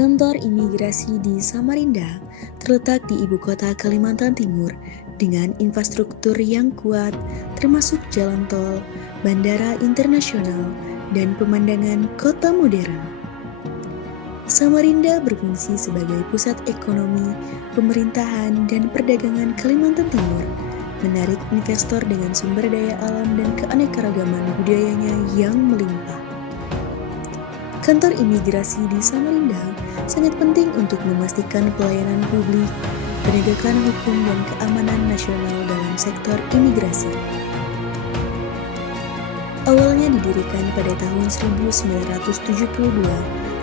Kantor imigrasi di Samarinda terletak di ibu kota Kalimantan Timur dengan infrastruktur yang kuat termasuk jalan tol, bandara internasional, dan pemandangan kota modern. Samarinda berfungsi sebagai pusat ekonomi, pemerintahan, dan perdagangan Kalimantan Timur, menarik investor dengan sumber daya alam dan keanekaragaman budayanya yang melimpah. Kantor imigrasi di Samarinda sangat penting untuk memastikan pelayanan publik, penegakan hukum dan keamanan nasional dalam sektor imigrasi. Awalnya didirikan pada tahun 1972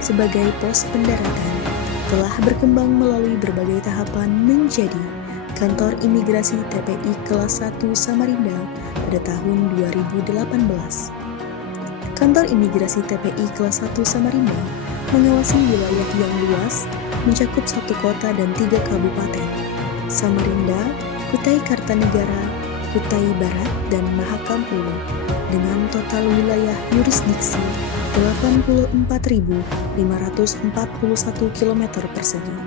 sebagai pos pendaratan, telah berkembang melalui berbagai tahapan menjadi Kantor Imigrasi TPI Kelas 1 Samarinda pada tahun 2018. Kantor Imigrasi TPI Kelas 1 Samarinda mengawasi wilayah yang luas, mencakup 1 kota dan 3 kabupaten, Samarinda, Kutai Kartanegara, Kutai Barat, dan Mahakam Ulu, dengan total wilayah yurisdiksi 84.541 km persegi.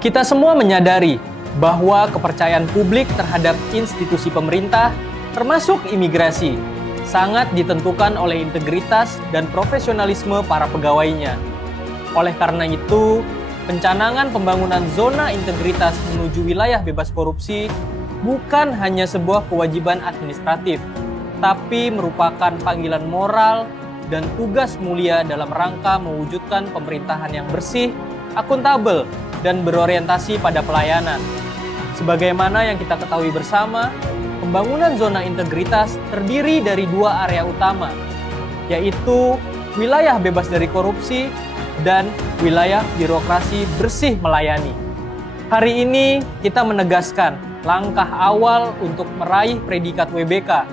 Kita semua menyadari bahwa kepercayaan publik terhadap institusi pemerintah, termasuk imigrasi, sangat ditentukan oleh integritas dan profesionalisme para pegawainya. Oleh karena itu, pencanangan pembangunan zona integritas menuju wilayah bebas korupsi bukan hanya sebuah kewajiban administratif, tapi merupakan panggilan moral dan tugas mulia dalam rangka mewujudkan pemerintahan yang bersih, akuntabel, dan berorientasi pada pelayanan. Sebagaimana yang kita ketahui bersama, pembangunan zona integritas terdiri dari 2 area utama, yaitu wilayah bebas dari korupsi dan wilayah birokrasi bersih melayani. Hari ini kita menegaskan langkah awal untuk meraih predikat WBK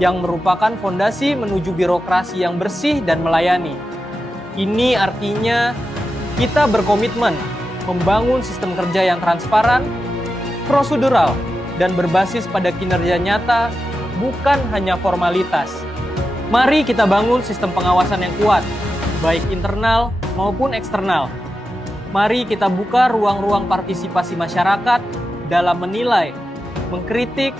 yang merupakan fondasi menuju birokrasi yang bersih dan melayani. Ini artinya kita berkomitmen membangun sistem kerja yang transparan, prosedural, dan berbasis pada kinerja nyata, bukan hanya formalitas. Mari kita bangun sistem pengawasan yang kuat, baik internal maupun eksternal. Mari kita buka ruang-ruang partisipasi masyarakat dalam menilai, mengkritik,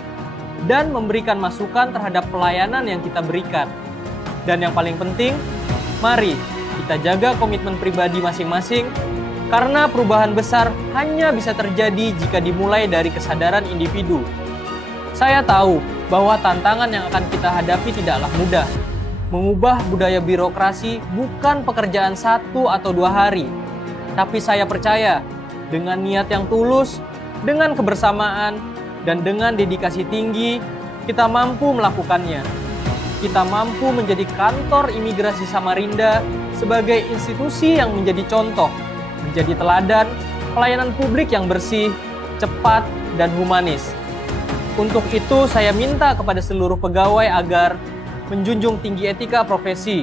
dan memberikan masukan terhadap pelayanan yang kita berikan. Dan yang paling penting, mari kita jaga komitmen pribadi masing-masing, karena perubahan besar hanya bisa terjadi jika dimulai dari kesadaran individu. Saya tahu bahwa tantangan yang akan kita hadapi tidaklah mudah. Mengubah budaya birokrasi bukan pekerjaan 1 atau 2 hari. Tapi saya percaya, dengan niat yang tulus, dengan kebersamaan, dan dengan dedikasi tinggi, kita mampu melakukannya. Kita mampu menjadi Kantor Imigrasi Samarinda sebagai institusi yang menjadi contoh, menjadi teladan pelayanan publik yang bersih, cepat, dan humanis. Untuk itu, saya minta kepada seluruh pegawai agar menjunjung tinggi etika profesi,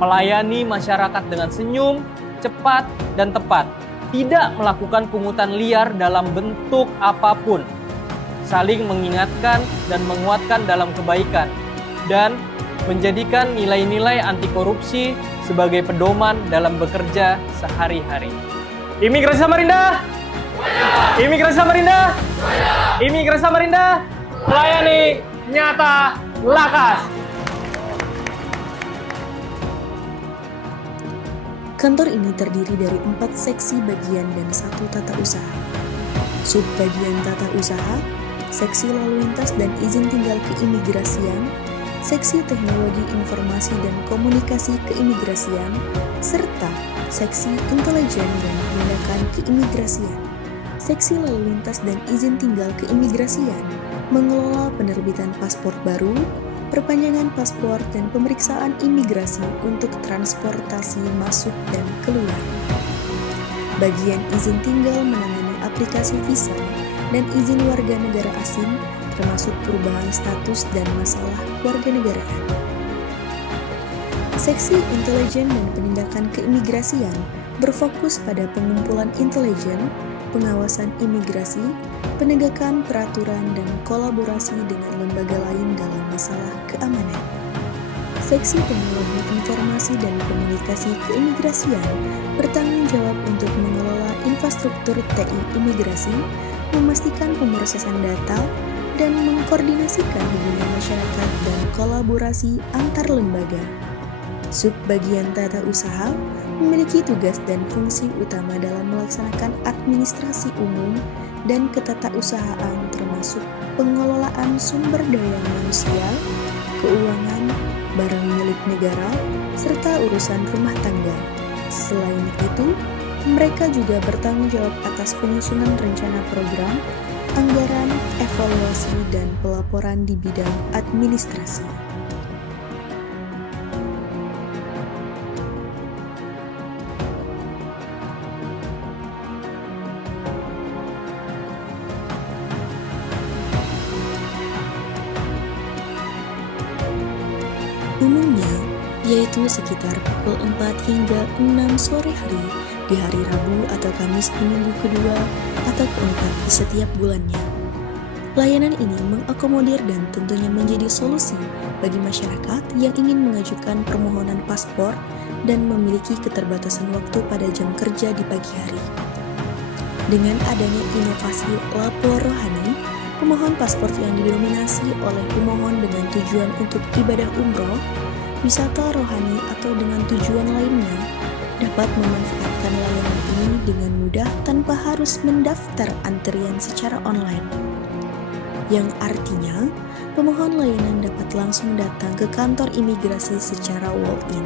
melayani masyarakat dengan senyum, cepat, dan tepat, tidak melakukan pungutan liar dalam bentuk apapun, saling mengingatkan dan menguatkan dalam kebaikan, dan menjadikan nilai-nilai anti korupsi sebagai pedoman dalam bekerja sehari-hari. Imigrasi Samarinda! Imigrasi Samarinda! Imigrasi Samarinda! Melayani nyata lakas! Kantor ini terdiri dari 4 seksi bagian dan 1 tata usaha. Subbagian tata usaha, seksi lalu lintas dan izin tinggal keimigrasian, seksi teknologi informasi dan komunikasi keimigrasian, serta seksi intelijen dan penindakan keimigrasian. Seksi lalu lintas dan izin tinggal keimigrasian mengelola penerbitan paspor baru, perpanjangan paspor, dan pemeriksaan imigrasi untuk transportasi masuk dan keluar. Bagian izin tinggal menangani aplikasi visa dan izin warga negara asing, termasuk perubahan status dan masalah kewarganegaraan. Seksi intelijen dan penindakan keimigrasian berfokus pada pengumpulan intelijen, pengawasan imigrasi, penegakan peraturan, dan kolaborasi dengan lembaga lain dalam masalah keamanan. Seksi Teknologi Informasi dan Komunikasi Keimigrasian bertanggung jawab untuk mengelola infrastruktur TI imigrasi, memastikan pemrosesan data, dan mengkoordinasikan hubungan masyarakat dan kolaborasi antar lembaga. Subbagian tata usaha memiliki tugas dan fungsi utama dalam melaksanakan administrasi umum dan ketatausahaan termasuk pengelolaan sumber daya manusia, keuangan, barang milik negara, serta urusan rumah tangga. Selain itu, mereka juga bertanggung jawab atas penyusunan rencana program, anggaran, evaluasi, dan pelaporan di bidang administrasi. Umumnya, yaitu sekitar pukul 4 hingga 6 sore hari di hari Rabu atau Kamis di minggu kedua atau keempat di setiap bulannya. Layanan ini mengakomodir dan tentunya menjadi solusi bagi masyarakat yang ingin mengajukan permohonan paspor dan memiliki keterbatasan waktu pada jam kerja di pagi hari. Dengan adanya inovasi lapor rohani, pemohon paspor yang didominasi oleh pemohon dengan tujuan untuk ibadah umroh, wisata rohani, atau dengan tujuan lainnya, dapat memanfaatkan layanan ini dengan mudah tanpa harus mendaftar antrian secara online. Yang artinya, pemohon layanan dapat langsung datang ke kantor imigrasi secara walk-in.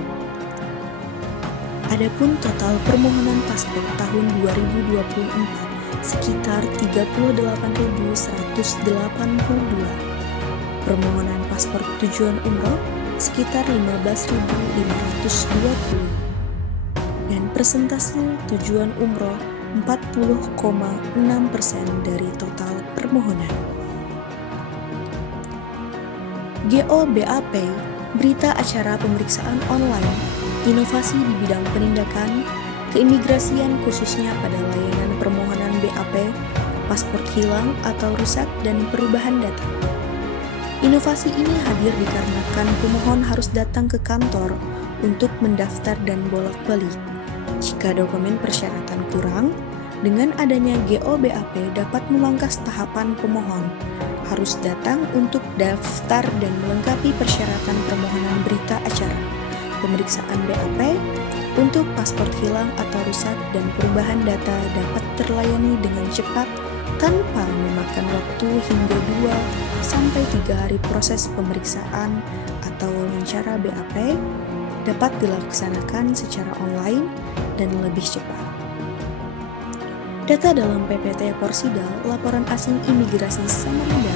Adapun total permohonan paspor tahun 2024 sekitar 38.182. Permohonan paspor tujuan umroh sekitar 15.520. Dan persentase tujuan umroh 40,6% dari total permohonan. GOBAP, berita acara pemeriksaan online, inovasi di bidang penindakan, keimigrasian khususnya pada layanan permohonan BAP, paspor hilang atau rusak, dan perubahan data. Inovasi ini hadir dikarenakan pemohon harus datang ke kantor untuk mendaftar dan bolak-balik. Jika dokumen persyaratan kurang, dengan adanya GOBAP dapat memangkas tahapan pemohon harus datang untuk daftar dan melengkapi persyaratan permohonan berita acara, pemeriksaan BAP, untuk paspor hilang atau rusak dan perubahan data dapat terlayani dengan cepat tanpa memakan waktu hingga 2-3 hari. Proses pemeriksaan atau wawancara BAP dapat dilaksanakan secara online dan lebih cepat. Data dalam PPT Porsidal, Laporan Asing Imigrasi Samarinda,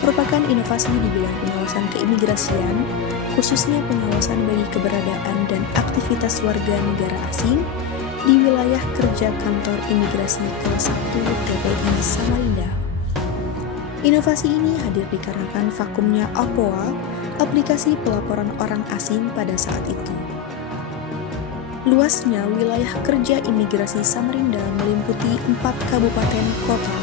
merupakan inovasi di bidang pengawasan keimigrasian, khususnya pengawasan bagi keberadaan dan aktivitas warga negara asing di wilayah kerja kantor imigrasi kelas 1 TPI Samarinda. Inovasi ini hadir dikarenakan vakumnya APOA, aplikasi pelaporan orang asing pada saat itu. Luasnya wilayah kerja imigrasi Samarinda meliputi 4 kabupaten kota,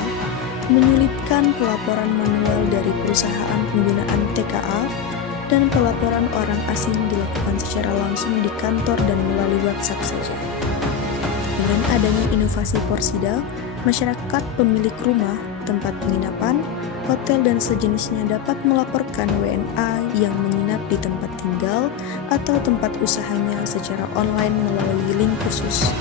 menyulitkan pelaporan manual dari perusahaan penggunaan TKA, dan pelaporan orang asing dilakukan secara langsung di kantor dan melalui WhatsApp saja. Dengan adanya inovasi Porsidal, masyarakat pemilik rumah, tempat penginapan, hotel, dan sejenisnya dapat melaporkan WNA yang menginap di tempat tinggal atau tempat usahanya secara online melalui link khusus.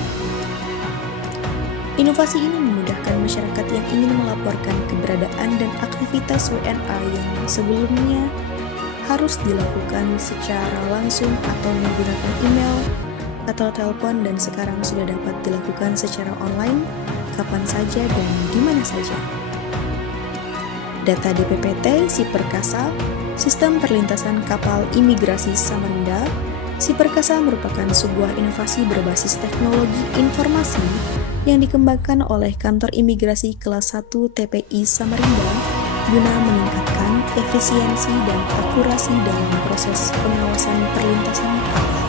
Inovasi ini memudahkan masyarakat yang ingin melaporkan keberadaan dan aktivitas WNA yang sebelumnya harus dilakukan secara langsung atau menggunakan email atau telepon, dan sekarang sudah dapat dilakukan secara online kapan saja dan di mana saja. Data di PPT Siperkasa, Sistem Perlintasan Kapal Imigrasi Samarinda. Siperkasa merupakan sebuah inovasi berbasis teknologi informasi yang dikembangkan oleh Kantor Imigrasi Kelas 1 TPI Samarinda guna meningkatkan efisiensi dan akurasi dalam proses pengawasan perlintasan kapal.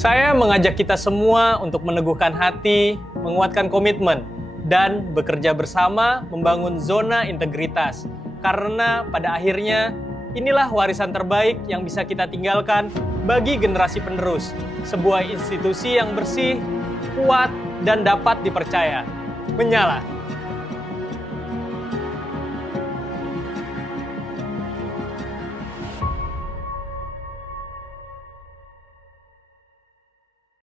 Saya mengajak kita semua untuk meneguhkan hati, menguatkan komitmen, dan bekerja bersama membangun zona integritas. Karena pada akhirnya, inilah warisan terbaik yang bisa kita tinggalkan bagi generasi penerus. Sebuah institusi yang bersih, kuat, dan dapat dipercaya. Menyala!